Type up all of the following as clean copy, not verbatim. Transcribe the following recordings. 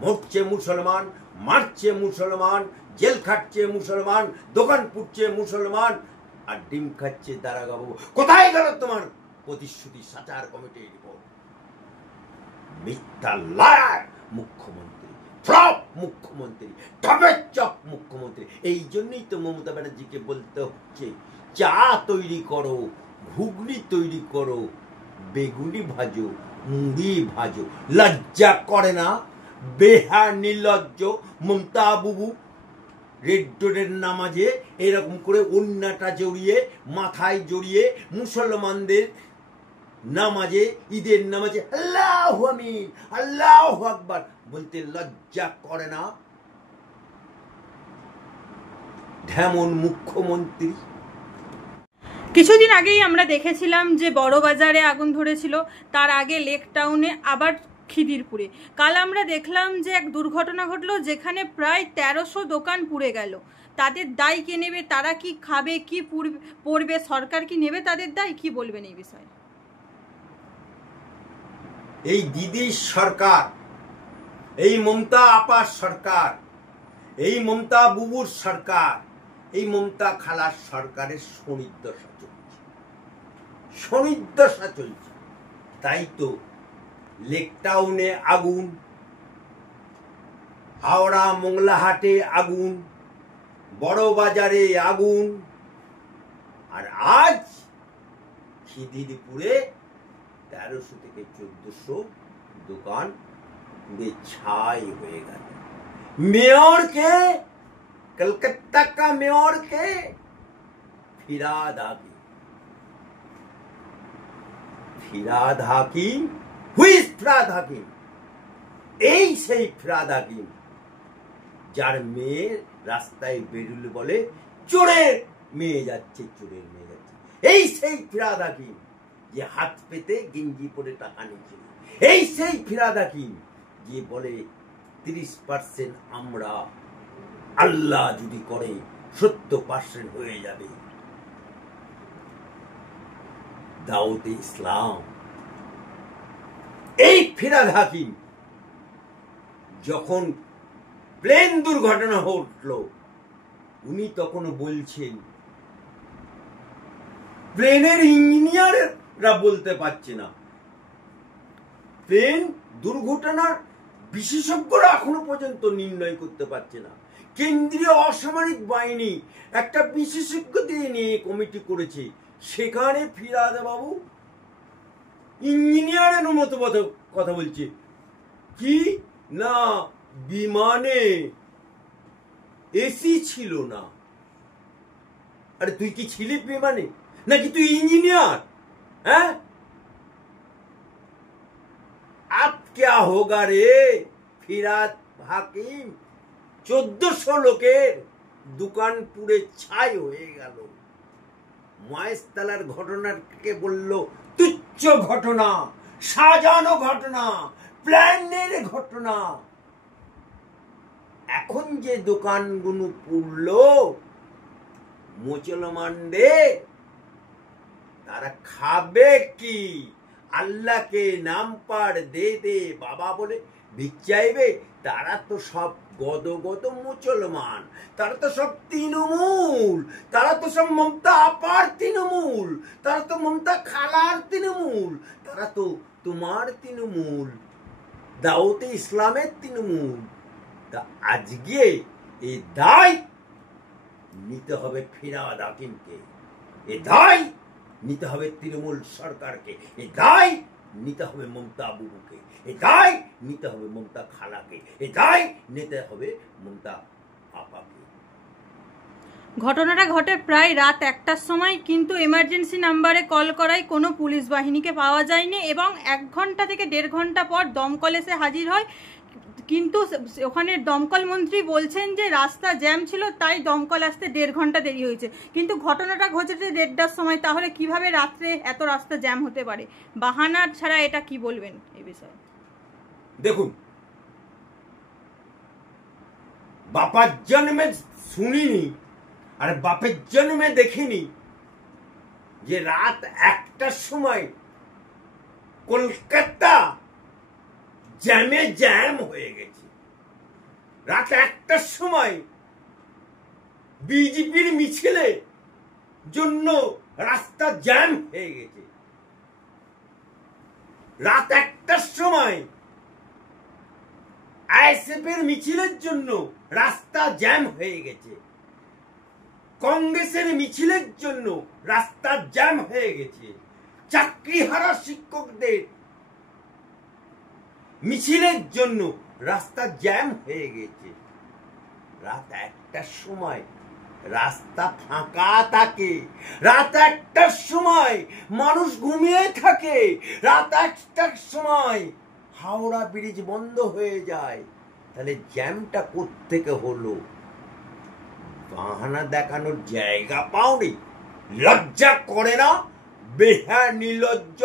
মরছে মুসলমান, মারছে মুসলমান, জেল খাটছে মুসলমান, দোকান পুড়ছে মুসলমান, আর ডিম খাচ্ছে দারাগাবু। কোথায় গেল তোমার প্রতিশ্রুতি সাচার কমিটির রিপোর্ট? মিথ্যা লায়ার মুখ্যমন্ত্রী, ফ্লপ মুখ্যমন্ত্রী, ঢপের চপ মুখ্যমন্ত্রী। এই জন্যই তো মমতা ব্যানার্জিকে বলতে হচ্ছে চা তৈরি করো, ঘুগনি তৈরি করো, বেগুনি ভাজো, মুড়ি ভাজো। লজ্জা করে না? বেহা নির্লজ্জ মমতা বুবু রেড ডোরের নামাজে এরকম করে ওন্নাটা জড়িয়ে মাথায় জড়িয়ে মুসলমানদের নামাজে, ঈদের নামাজে আল্লাহু আমিন আল্লাহু আকবার বলতে লজ্জা করে না? ঢেমন মুখ্যমন্ত্রী। কিছুদিন আগেই আমরা দেখেছিলাম যে বড় বাজারে আগুন ধরেছিল, তার আগে লেক টাউনে, আবার খিদিরপুরে। কাল আমরা দেখলাম যে এক দুর্ঘটনা ঘটলো যেখানে প্রায় 1300 দোকান পুড়ে গেল। তাদের দায় কে নেবে? তারা কি খাবে, কি পড়বে? সরকার কি নেবে তাদের দায়? কি বলবেন এই বিষয়ে? এই দিদির সরকার, এই মমতা আপার সরকার, এই মমতা বুবুর সরকার, এই মমতা খালার সরকারের শনিদশা চলছে, শনিদশা চলছে। তাই তো লেক টাউনে আগুন, হাওড়া মোংলাহাটে আগুন, বড় বাজারে আগুন, আর আজ খিদিরপুরে 1300 থেকে 1400 দোকান পুড়ে ছাই হয়ে গেল। Mayor K? কলকাতা का মেয়র কে? ফিরাদ হাকিম। ফিরাদ হাকিম, হুইজ ফিরাদ হাকিম? এই সেই ফিরাদ হাকিম যার মেয়ে রাস্তায় বেরুলে বলে চোরের মেয়ে যাচ্ছে, চোরের মেয়ে যাচ্ছে। এই সেই ফিরাদ হাকিম যে হাত পেতে গেঞ্জি পরে টাকা নিয়েছিল। এই সেই ফিরাদ হাকিম যে বলে 30% আমরা, আল্লাহ যদি করে 70% হয়ে যাবে। দাউদে ইসলাম। এই ফিরাদ হাকিম যখন প্লেন দুর্ঘটনা ঘটল, উনি তখন বলছেন প্লেনের ইঞ্জিনিয়াররা বলতে পারছে না, প্লেন দুর্ঘটনার বিশেষজ্ঞরা এখনো পর্যন্ত নির্ণয় করতে পারছে না। কেন্দ্রীয় অসামরিক বাহিনী একটা বিশেষজ্ঞ দিয়ে নিয়ে কমিটি করেছে, সেখানে ফিরাদ বাবু ইঞ্জিনিয়ারের মতো কথা বলছে। কি না বিমানে এসি ছিল না। আরে তুই কি ছিলি বিমানে? নাকি তুই ইঞ্জিনিয়ার? হ্যাঁ, আপ क्या होगा রে ফিরাদ হাকিম? 1400 লোকের দোকান পুড়ে ছাই হয়ে গেল। মহেশতলার ঘটনাকে বলল তুচ্ছ ঘটনা, সাজানো ঘটনা, প্ল্যানের ঘটনা। এখন যে দোকানগুলো পুড়লো, মুসলমানদের তারা খাবে কি? আল্লাহকে নাম পার দে দে বাবা বলে ভিক্ষাইবে? তারা তো সব গদগদ মুসলমান, তারা তো সব তৃণমূল, তারা তো সব মমতা আপার তৃণমূল, তারা তো মমতা খালার তৃণমূল, তারা তো তোমার তৃণমূল, দাউদে ইসলামের তৃণমূল। তা আজকে এই দায় নিতে হবে ফিরাদ হাকিমকে, এ দায় নিতে হবে তৃণমূল সরকারকে, এ দায় নিতে হবে মমতা বুবুকে, এ দায় নিতে হবে মমতা খালাকে, এ দায় নিতে হবে মমতা আপাকে। ঘটনাটা ঘটে প্রায় রাত 1টার সময়, কিন্তু এমার্জেন্সি নাম্বারে কল করায় কোনো পুলিশ বাহিনীকে পাওয়া যায়নি এবং 1 ঘন্টা থেকে 1.5 ঘন্টা পর দমকল এসে হাজির হয়। কিন্তু ওখানে দমকল মন্ত্রী বলছেন যে রাস্তা জ্যাম ছিল, তাই দমকল আসতে 1.5 ঘন্টা দেরি হয়েছে। কিন্তু ঘটনাটা ঘটেছে 1:30টার সময়, তাহলে কিভাবে রাত্রে এত রাস্তা জ্যাম হতে পারে? বাহানা ছাড়া এটা কি বলবেন এই বিষয়ে? দেখুন, বাপার জন্মে শুনিনি আর বাপের জন্মে দেখিনি যে রাত 1টার সময় কলকাতা জ্যামে জ্যাম হয়ে গেছে। রাত 1টার সময় বিজেপির মিছিলের জন্য রাস্তা জ্যাম হয়ে গেছে। রাত 1টার সময় আইএসএফ এর মিছিলের জন্য রাস্তা জ্যাম হয়ে গেছে। কংগ্রেসের মিছিলের জন্য রাস্তা জ্যাম হয়ে গেছে। চাকরিহারা শিক্ষকদের মিছিলের জন্য রাস্তা জ্যাম হয়ে গেছে। রাত 1টার সময় রাস্তা ফাঁকা থাকে। রাত 1টার সময় মানুষ ঘুমিয়ে থাকে। রাত 1টার সময় হাওড়া ব্রিজ বন্ধ হয়ে যায়। তাহলে জ্যামটা কোত্থেকে হলো? বাহানা দেখানোর জায়গা পাওনি? লজ্জা করে না? বেহা নির্লজ্জ।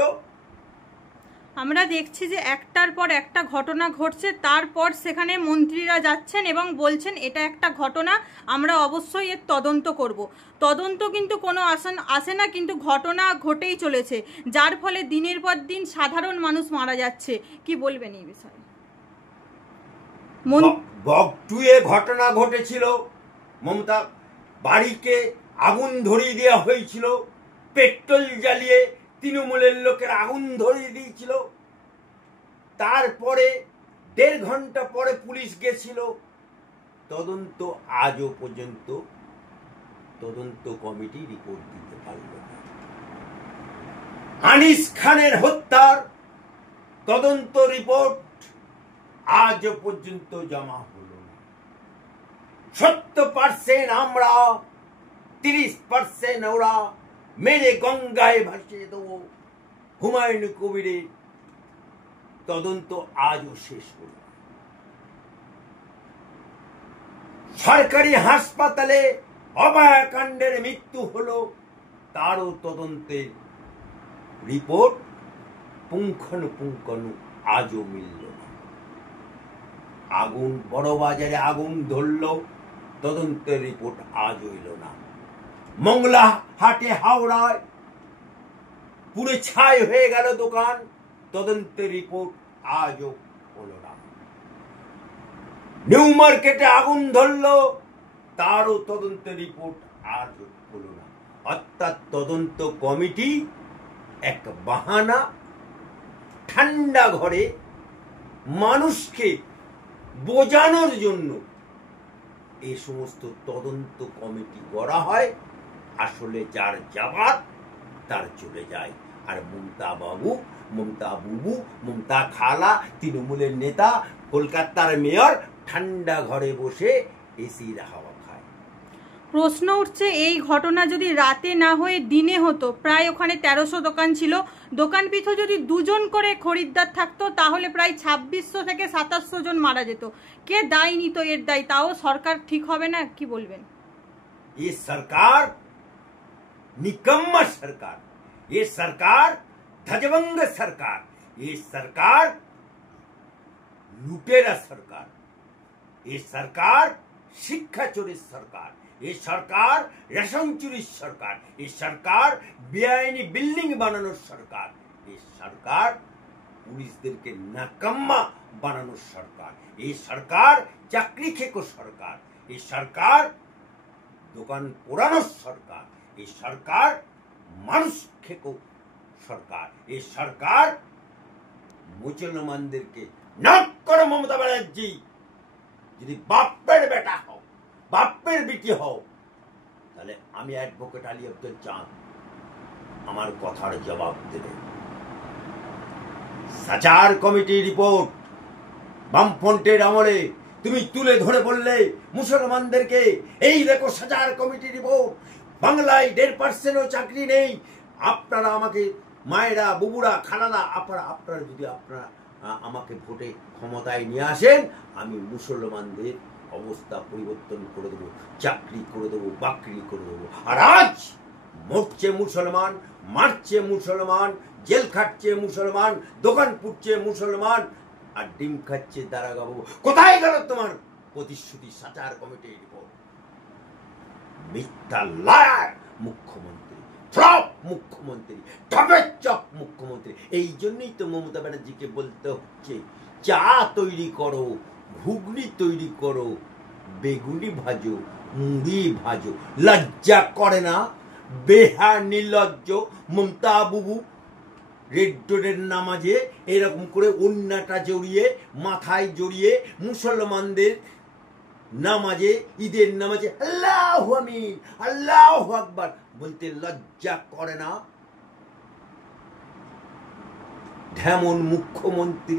আমরা দেখছি যে একটার পর একটা ঘটনা ঘটছে, তারপর সেখানে মন্ত্রীরা যাচ্ছেন এবং বলছেন এটা একটা ঘটনা, আমরা অবশ্যই এর তদন্ত করব। তদন্ত কিন্তু কোনো আসে না, কিন্তু ঘটনা ঘটেই চলেছে, যার ফলে দিনের পর দিন সাধারণ মানুষ মারা যাচ্ছে। কি বলবেন এই বিষয়ে? বকটুয়ে ঘটনা ঘটেছিল। মমতা বাড়িকে আগুন ধরিয়ে দেওয়া হয়েছিল। পেট্রোল জ্বালিয়ে তৃণমূলের লোকের আগুন ধরিয়ে দিয়েছিল। তারপরে 1.5 ঘন্টা পরে পুলিশ গেছিল। তদন্ত আজও পর্যন্ত তদন্ত কমিটি রিপোর্ট দিতে পারল না। আনিস খানের হত্যার তদন্ত রিপোর্ট আজও পর্যন্ত জমা হলো না। 70% আমরা, 30% ওরা মেরে গঙ্গায় ভাসিয়ে দেবো। হুমায়ুন কবিরের তদন্ত আজও শেষ হল। সরকারি হাসপাতালে অভয়াকাণ্ডের মৃত্যু হলো, তারও তদন্তের রিপোর্ট পুঙ্খানুপুঙ্খানু আজও মিলল না। আগুন বড়বাজারে আগুন ধরল, তদন্তের রিপোর্ট আজও এলো না। মংলা হাটে হাওড়ায় পুরো ছাই হয়ে গেল দোকান, তদন্তের রিপোর্ট আজও হলো না। নিউ মার্কেটে আগুন ধরলো, তারও তদন্তের রিপোর্ট আজও হলো না। অর্থাৎ তদন্ত কমিটি এক বাহানা, ঠান্ডা ঘরে মানুষকে বোঝানোর জন্য এই সমস্ত তদন্ত কমিটি করা হয়। আসলে যার যাবার তার চলে যায়। আর মমতা বাবু, মমতা বুবু, মমতা খালা, তৃণমূলের নেতা, কলকাতার মেয়র ঠান্ডা ঘরে বসে এসির হাওয়া খায়। প্রশ্ন উঠছে, এই ঘটনা যদি রাতে না হয়ে দিনে হতো, প্রায় ওখানে 1300 দোকান ছিল, দোকান পিছু যদি 2 জন করে খরিদ্দার থাকতো, তাহলে প্রায় 2600 থেকে 2700 জন মারা যেত। কে দায় নিত এর দায়? তাও সরকার ঠিক হবে না? কি বলবেন? ये सरकार निकम्मा सरकार, ये सरकार ध्वजभंग सरकार, ये सरकार लुटेरा सरकार, ये सरकार शिक्षा चोरी सरकार, ये सरकार रेशन चोरी सरकार, ये सरकार बेआईनी बिल्डिंग बनानोर सरकार, ये सरकार পুলিশদেরকে নাকাম্মা বানানোর সরকার, এই সরকার চাকরি খেকো সরকার, এই সরকার দোকান পোড়ানোর সরকার, এই সরকার মানুষ খেকো সরকার, এই সরকার মুসলমানদেরকে নাক করো। মমতা ব্যানার্জি যদি বাপের বেটা হও, বাপের বিটি হও, তাহলে আমি অ্যাডভোকেট আলী আব্দুল চাঁদ আমার কথার জবাব দেবে। সাচার কমিটি রিপোর্ট বামফ্রন্টের আমলে তুমি তুলে ধরে বললে মুসলমানদেরকে, এই দেখো সাচার কমিটি রিপোর্ট, বাংলায় 1.5% চাকরি নেই। আপনারা আমাকে, মায়েরা, বুবুরা, খালারা, আপনারা যদি আপনারা আমাকে ভোটে ক্ষমতায় নিয়ে আসেন, আমি মুসলমানদের অবস্থা পরিবর্তন করে দেবো, চাকরি করে দেবো, বাকরি করে দেবো। আর আজ মরছে মুসলমান, মারছে মুসলমান, জেল খাটছে মুসলমান, দোকান পুড়ছে মুসলমান, আর ডিম খাচ্ছে দাঁড়া বাবু। কোথায় গেল তোমার প্রতিশ্রুতি? সাচার কমিটির রিপোর্ট মিথ্যা লায়ার মুখ্যমন্ত্রী, ফ্লপ মুখ্যমন্ত্রী, টপের চপ মুখ্যমন্ত্রী। এই জন্যই তো মমতা ব্যানার্জিকে বলতে হচ্ছে চা তৈরি করো, ঘুগনি তৈরি করো, বেগুনি ভাজো, মুড়ি ভাজো, লজ্জা করে না? বেহা নির্লজ্জ মমতা বুবু রেড ডোরের নামাজে এরকম করে ওন্নাটা জড়িয়ে মাথায় জড়িয়ে মুসলমানদের নামাজে, ঈদের নামাজে আল্লাহু আমিন আল্লাহু আকবার বলতে লজ্জা করে না? ঢেমন মুখ্যমন্ত্রী